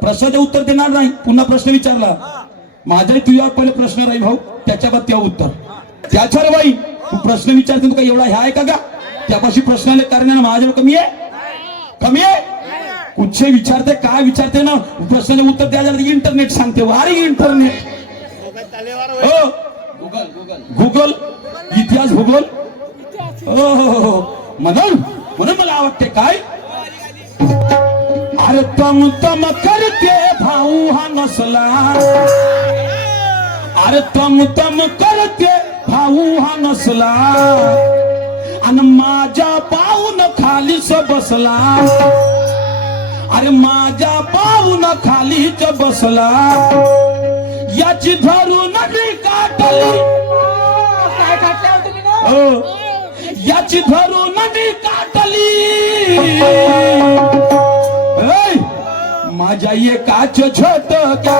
प्रश्नाचे उत्तर देणार नाही, पुन्हा प्रश्न विचारला माझ्याही तुझ्यावर पहिले प्रश्न राहील भाऊ, त्याच्या बाद तेव्हा उत्तर. त्याच्या रे बाई तू प्रश्न विचारते, तू काय एवढा ह्या आहे का त्यापाशी प्रश्नाले करण्यानं माझ्यावर कमी आहे कुठचे विचारते काय विचारते ना, प्रश्नाचे उत्तर द्यायला इंटरनेट सांगते. वारी इंटरनेट, हो गुगल, इतिहास भूगोल, हो म्हणून मला आवडते काय. अरे तम करते भाऊ हा नसला, अरे तम करते भाऊ हा नसला, आणि माझ्या पाऊन खालीच बसला, अरे माझ्या पाऊन खालीच बसला, याची धरून मी काटली, काय काटल्या तुम्ही ना? याची धरून मी काटली, माझ्या एकाच छोट छटका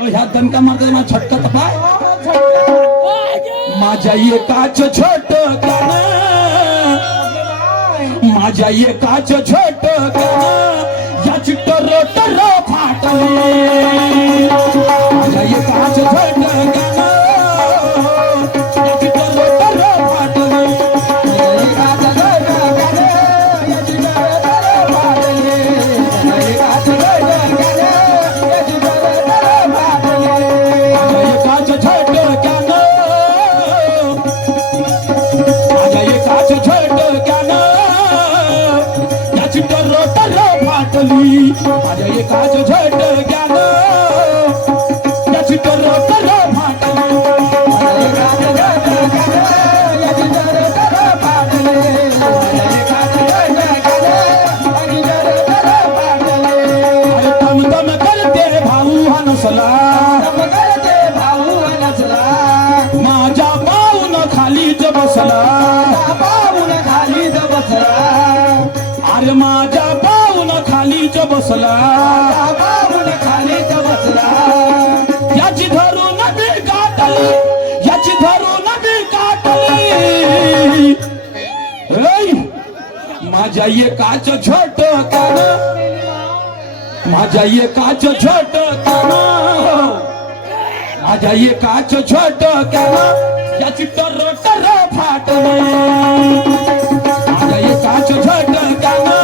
ह्या दणका मारता माझा छटका तपाय, माझ्या एकाच छोट माझ्या एकाच छोट याची टर फाटली, माझ्या एकाच छोट याची टर फाटली, माझ्या एकाच झटक्यानं याची टर फाटली, तम करते भाऊ हा नसला, माझ्या पाऊन खालीच बसला, अरे माझ्या पाऊन खालीच बसला, याची धरून मी काटली, याची धरून मी काटली, माझ्या एकाच झटक्यानं, माझ्या एकाच झटक्यानं, माझ्या एकाच झटक्यानं याची टर फाटली, माझ्या एकाच झटक्यानं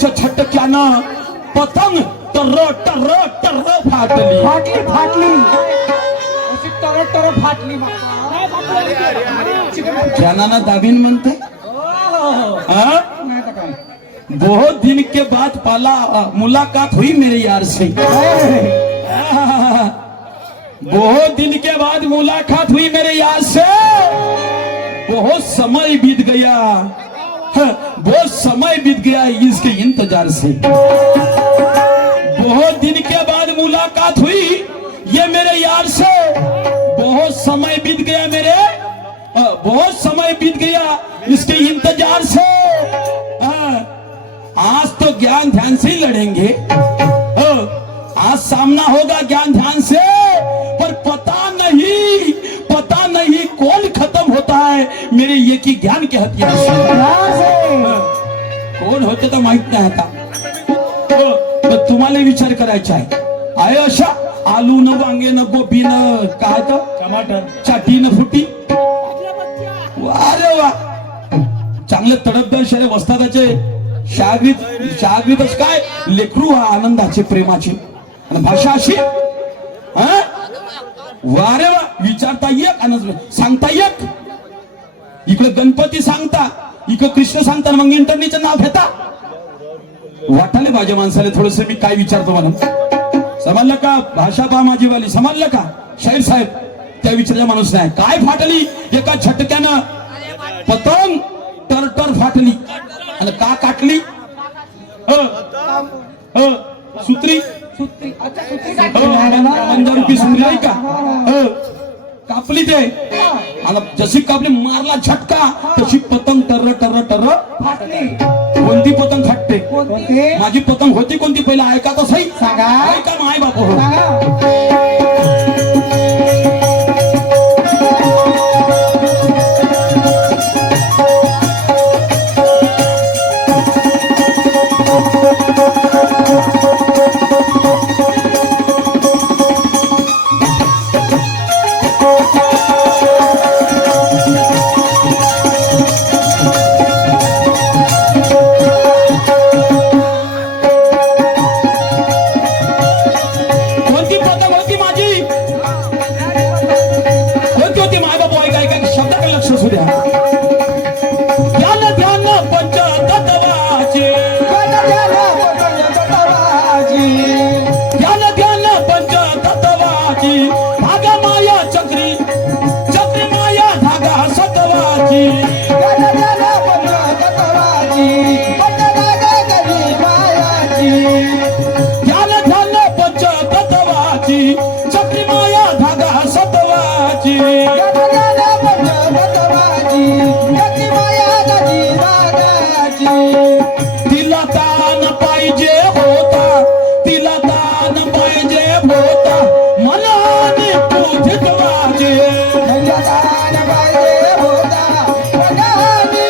झटक्यानं पतंग टर फाटली, फाटली अशी टर फाटली. ज्ञानाना दाबीन म्हणते. बहुत दिन के बाद पाला मुलाकात हुई मेरे यार से, बहुत दिन के बाद मुलाकात हुई मेरे यार से, बहुत समय बीत गया, बहुत समय बीत गया इसके इंतजार से, बहुत दिन के बाद मुलाकात हुई ये मेरे यार से, बहुत समय बीत गया मेरे, बहुत समय बीत गया इसके इंतजार से, आज तो ज्ञान ध्यान से ही लड़ेंगे, आज सामना होगा ज्ञान ध्यान से, पर पता नहीं कौन खत्म होता है मेरे ये की ज्ञान के हथियार से, कोण होते तर माहित नाही आता. तर तुम्हाला विचार करायचा आहे अशा आलू न वांगे न गोबी न काय तर टमाटर चाटी न फुटी, अरे वा चांगले तडफदार शरे वस्तादाचे शागरीतच काय लेकरू हा आनंदाचे प्रेमाची आणि भाषा अशी वारे वा विचारता एक आणि सांगता एक, इकडे गणपती सांगता इकडे कृष्ण सांगता, मग इंटरनेटचं नाव घेता. वाटाले माझ्या माणसाला थोडस मी काय विचारतो म्हणून, समजलं का भाषा पा माझी वाली, समजलं का शाहीर साहेब त्या विचारायचा माणूस नाही. काय फाटली एका झटक्यानं पतंग टर फाटली. आणि का काटली? सुत्री सुत्री अच्छा सुत्री हो, काढली. 50 रुपये सुत्री नाही का? कापली ते आणि जशी कापली मारला झटका तशी पतंग टर फाटली. कोणती पतंग फाटते? कोणती? माझी पतंग होती कोणती पहिला ऐका तर सही सांगा. ऐका माय बाप हो. सांगा. कोणती पतंग होती माझी? कोणती होती माय बाप ऐका ऐका शब्दाकडे लक्ष असू द्या. ध्यान ध्यान पंचतत्वाचे ध्यान ध्यान पंचतत्वाची धागा माया चक्री चक्री माया धागा सत्वाची ध्यान ध्यान पंचतत्वाची चक्री माया धागा सत्वाची तिला तान पाहिजे होता तिला तान पाहिजे होता मनाने पूजितवाचे तिला तान पाहिजे होता मनाने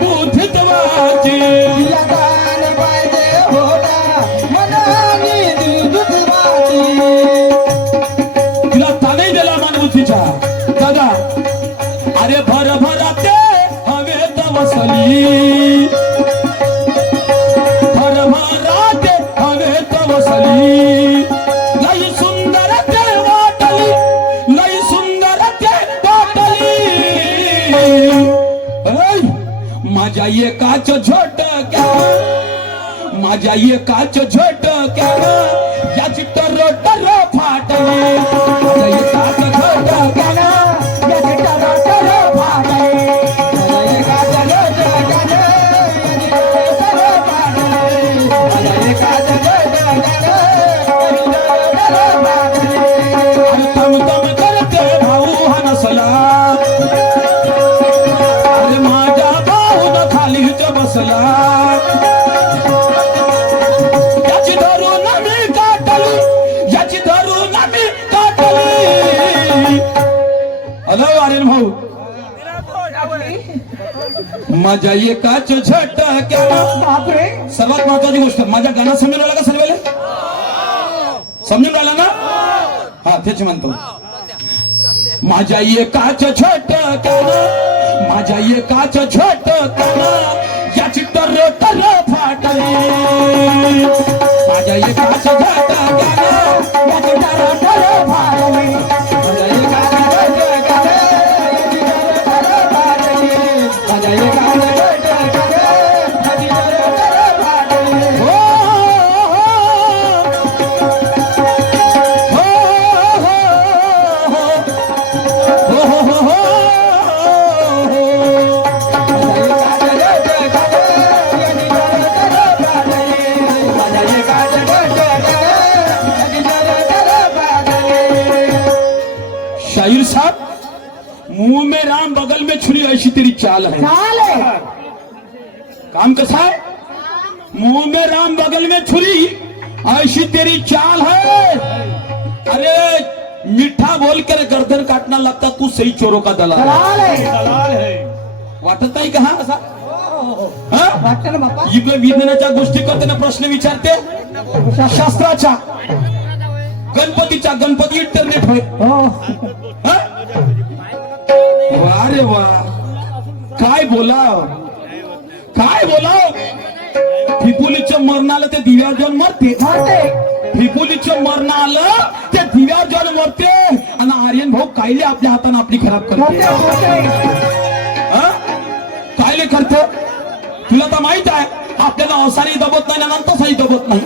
पूजितवाचे तिला ताने दिला मानवतीच्या दादा. अरे भर भराते हवेत वसली भर भराते हवेत वसली लई सुंदर ते वाटली लई सुंदर ते वाटली. ऐ, माझ्या एकाच झटक्या माझ्या एकाच झटक्या याची टर फाटली माझ्या एकाच झटक्या तम तम करते भाऊ हा नसला. अरे माझ्या भाऊन खालीच बसला. याची धरून मी काटली याची धरून मी काटली. हॅलो आर्यन भाऊ माझ्या एकाच झटक्या. बापरे. सर्वात महत्वाची गोष्ट माझ्या गाण्यात समजून राहिला का सर्वेला? समजून राहिला ना? हा तेच म्हणतो. माझ्या एकाच झटक्यानं माझ्या एकाच झटक्यानं याची टर फाटली माझ्या एकाच झटक्यानं याची टर फाटली माझ्या एकाच झटक्यानं याची टर फाटली माझ्या एकाच झटक्यानं याची टर फाटली. हो शाहिर साहब, मुंह में राम बगल में छुरी ऐसी तेरी चाल है. काम कैसा है? मुंह में राम बगल में छुरी ऐसी तेरी चाल है. अरे मीठा बोलकर गर्दन काटना लगता तू सही चोरों का दलाल है. वाटत नाही का हा असा? हा? वाटतं ना बाप्पा. इकडे विज्ञानाच्या गोष्टी करताना प्रश्न विचारते शास्त्राच्या गणपतीच्या गणपती इंटरनेट होय. हा? वा रे वा काय बोलाव काय बोलाव. फिपुलीच्या मरणाला ते दिव्यावर जाऊन मरते. फिपुलीचं मरण आलं ते दिव्यावर जाऊन मरते आणि आर्यन भाऊ कायले आपल्या हाताने आपली खराब करते. हा? कायले करतो तुला तर माहित आहे आपल्याला असाही दबत नाही ना तसाही दबत नाही.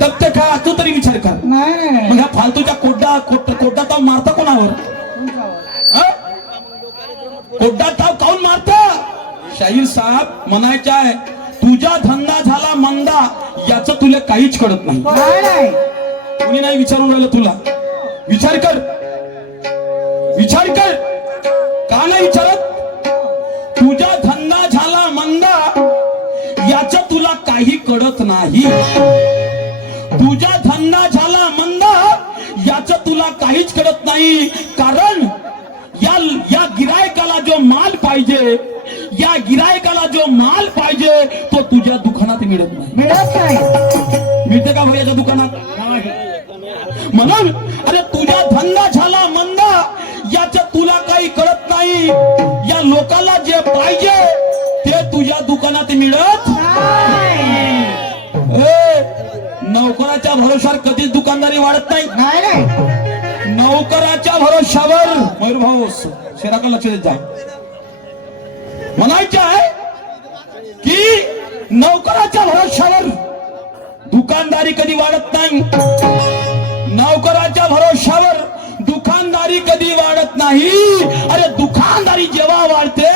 दबते का तू तरी विचार कर. नाही नाही मग ह्या फालतूच्या कोड्डा ताव मारता कोणावर? हा? कोड्डा ताव काऊन मारता? शाहीर साहेब म्हणायचं आहे तुझा धंदा झाला मंदा याचं तुला काहीच कळत नाही. नाही कोणी नाही विचारून राहिलं तुला. विचार कर, विचार कर. का नाही विचारत? तुझा धंदा झाला मंदा याचं तुला काही कळत नाही. तुझा धंदा झाला मंदा याचं तुला काहीच कळत नाही. कारण या गिरायकाला जो माल पाहिजे, या गिरायकाला जो माल पाहिजे तो तुझ्या दुकानात मिळत नाही. मिळत नाही. मिळते का भैयाच्या दुकानात? म्हणून अरे तुझा धंदा झाला मंदा याचं तुला काही कळत नाही. या लोकाला जे पाहिजे ते तुझ्या दुकानात मिळत. नोकराच्या भरोशावर कधीच दुकानदारी वाढत नाही. नाही नाही नोकराच्या भरोशावर मयूर भाऊ शेराकडे लक्ष देत जा. म्हणायचे आहे की नोकराच्या भरोशावर दुकानदारी कधी वाढत नाही. नोकराच्या भरोशावर दुकानदारी कधी वाढत नाही. अरे दुकानदारी जेव्हा वाढते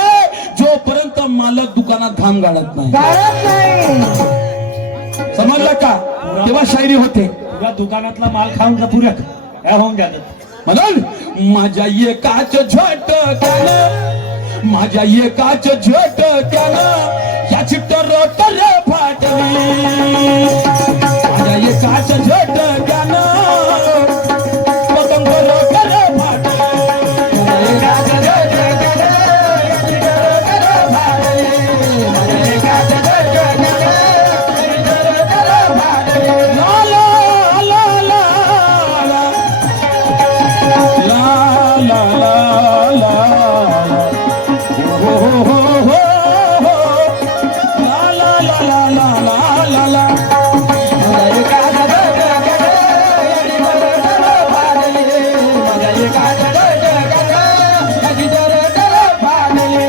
जोपर्यंत मालक दुकानात घाम गाडत नाही. गाळत नाही. समजलं का? तेव्हा शायरी होते. तुझ्या दुकानातला माल खाऊन का पुऱ्या काय होऊन जात. म्हणून माझ्या एकाच झटक्यानं, माझ्या एकाच झटक्यानं याची टरोटर फाटली. माझ्या एकाच झटक्यानं पतंग रोटर फाटली. माझ्या एकाच झटक्यानं याची टरोटर फाटली. माझ्या एकाच झटक्यानं याची टरोटर फाटली. ला ला ला ला ला ला ला ला हो हो हो हो ला ला ला ला ला ला ला. माझ्या एकाच झटक्यानं याची टरोटर फाटली. माझ्या एकाच झटक्यानं याची टरोटर फाटली.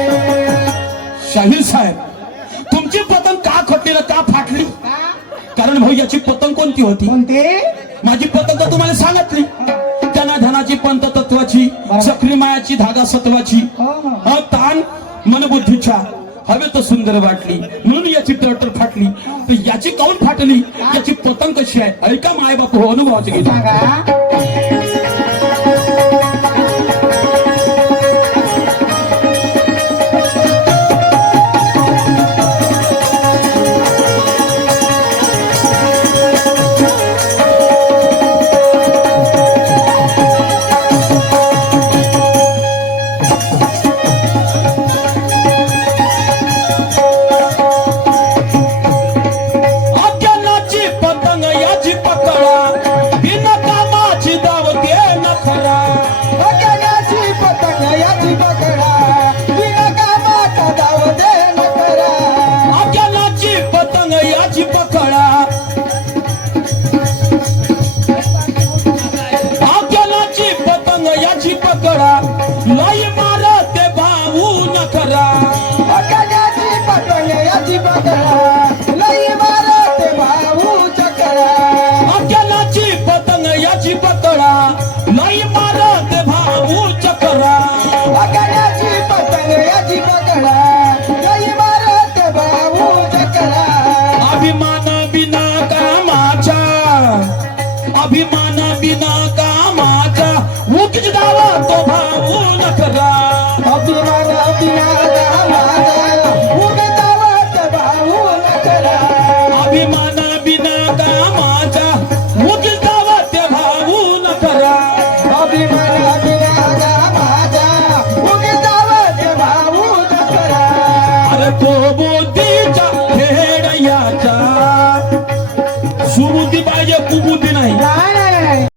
शाहीर साहेब तुमची पतंग का खटली, का फाटली? कारण भाऊ याची पतंग कोणती होती? कोणते? माझी पतंग तर तुम्हाला सांगितली. त्यांना धनाची पंत तत्वाची, चक्री मायाची धागा सत्वाची, ताण मनबुद्धीच्या हवे तर सुंदर वाटली म्हणून याची टरटर फाटली. तर याची काऊन फाटली? याची पतंग कशी आहे ऐका माय बाप हो अनुभवाचे घेतो. सांगा. अज्ञानाची पतंग याची पकडा बिनकामाची धावते नखरा. अज्ञानाची पतंग याची पकडा. विनाकामाचा धाव दे न करा. अज्ञानाची पतंग याची पकडा. अज्ञानाची पतंग याची पकडा. लई मारते भाऊ नखरा. अज्ञानाची पतंग याची पकडा. लई मारते भाऊ चकरा. अज्ञानाची पतंग याची पकडा. लई मारते भाऊ चकरा. अज्ञानाची पतंग याची पकडा. लई मारते भाऊ चकरा. अभिमान बिना कामाचा, अभिमान बिना कामाचा उगीच दावा तो भाऊ नखरा. अभिमान बिना कामाचा उगतावत भाऊ नकरा. अभिमान बिना कामाचा उगीच दावा ते भाऊ नखरा. अभिमान बिना कामाचा उगतावत भाऊ नकरा. अरे तो बुद्धीचा खेळ याचा सुबुद्धी पाहिजे कुबुद्धी नाही. नाही